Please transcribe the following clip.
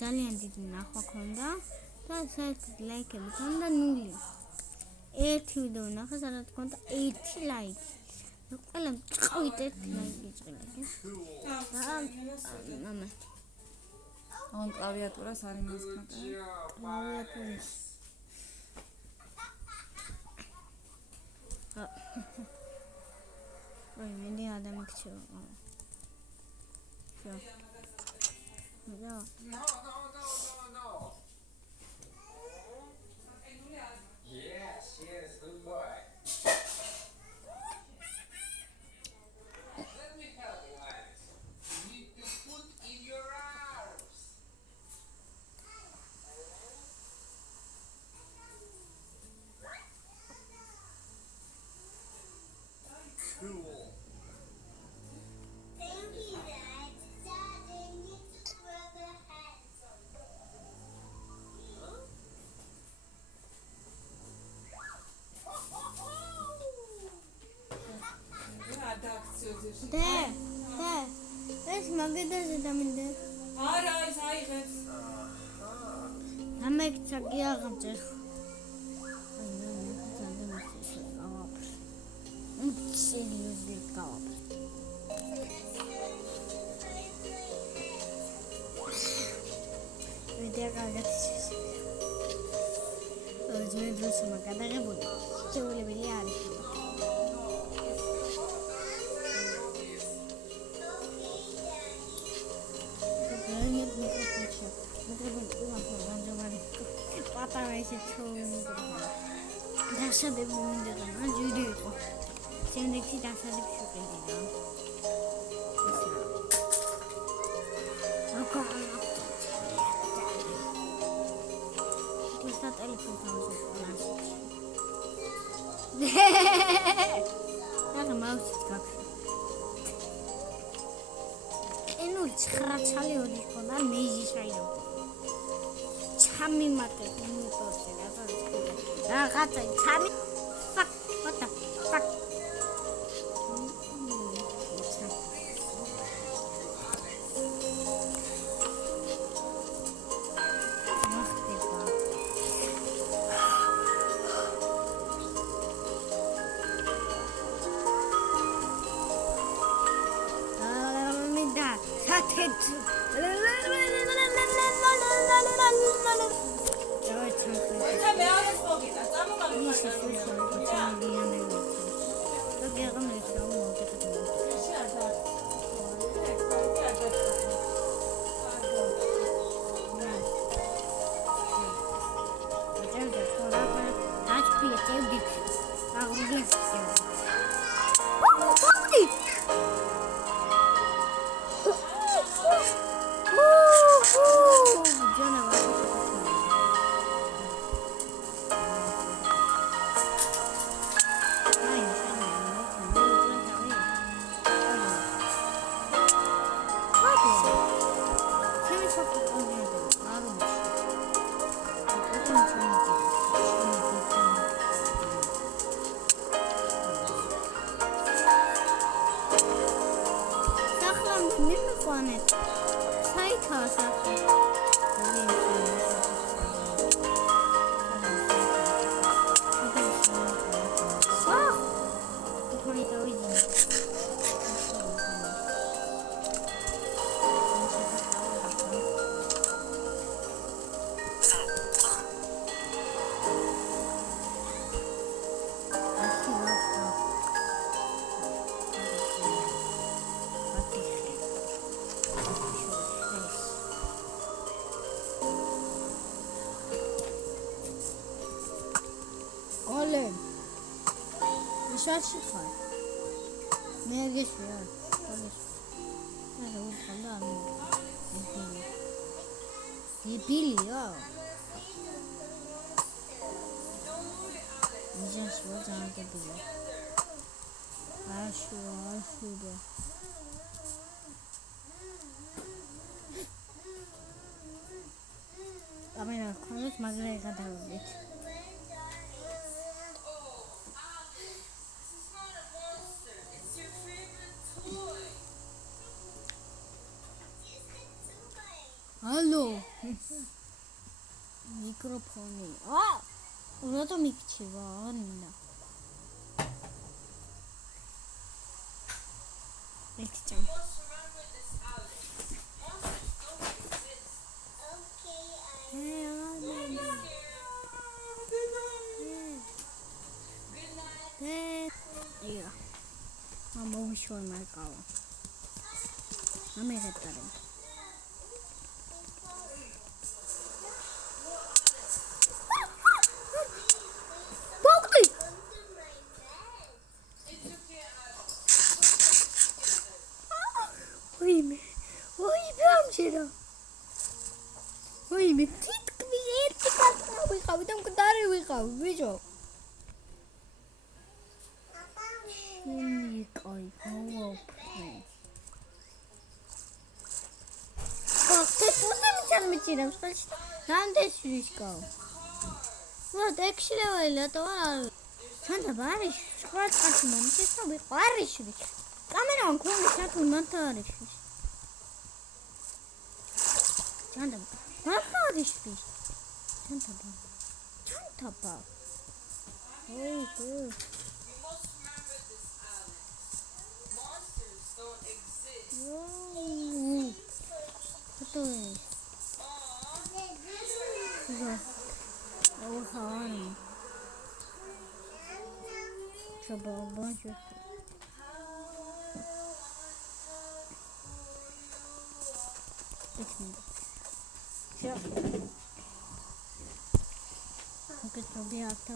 ძალიან დიდი ნახვა ქონდა და საერთოდ ლაიქები ქონდა 0. ერთი ვიდეო ნახე, სადაც ქონდა 1 ლაიქი. ყველა წავით 1 ლაიქი წილაკი. მამა. ამ კლავიატურას არ იმას ხატა. კლავიატურის. Ой, მე ადამიქცევა. No. Yes, good boy. Let me help you, Alex. You need to put in your arms. Cool. ეს მაგედაზე დამინდა. არა, ის აიღებს. ამექცა კი აღწერ. Seriously, God. Video გადაცეს. ოჯე დროსი მაგადაღებული. შეუძლებელი არის. პატარა ისე ჩოუნი. დასადები მინდა და ჯირი იყო. შემდეგში დასადები შევიდე. Questa telefono non ma uscita. E non scracciale o di con al mesi sai no. Chami mate non torce la ragazza chami fuck what the fuck. Şaşı kay. Neye geçiyor ya? Nerede bu kanda mı? Debili ya. Niye şu zaman debili? Aşu da. კამერა ხონოს მაგრამ გადავიდეთ. Алло. მიკროფონი. რატომ იქცევა? არ მინდა. Let's Yeah. I'm always showing my car. I'm gonna hit that in. Ой, титკი ერთი კაცი ვიყავი და მკვდარი ვიყავი, ბიჭო. Кай, მოვაფრე. ხოხე პუსემ ჩარმეჭირა მსხალში. რამდენს ვიშკავ. ვარ ექშლეველი და არ. სანდა ბარიშ, სხვა კაცი მომწესა ვიყარიშ. კამერა მქონი სათულ მანთარიშ. სანდა Mafadishpi. Chantaba. Oh, good. You must remember this, Alex. Monsters don't exist. Oh. What is? Oh, how are you? Trouble, Okay, so we have to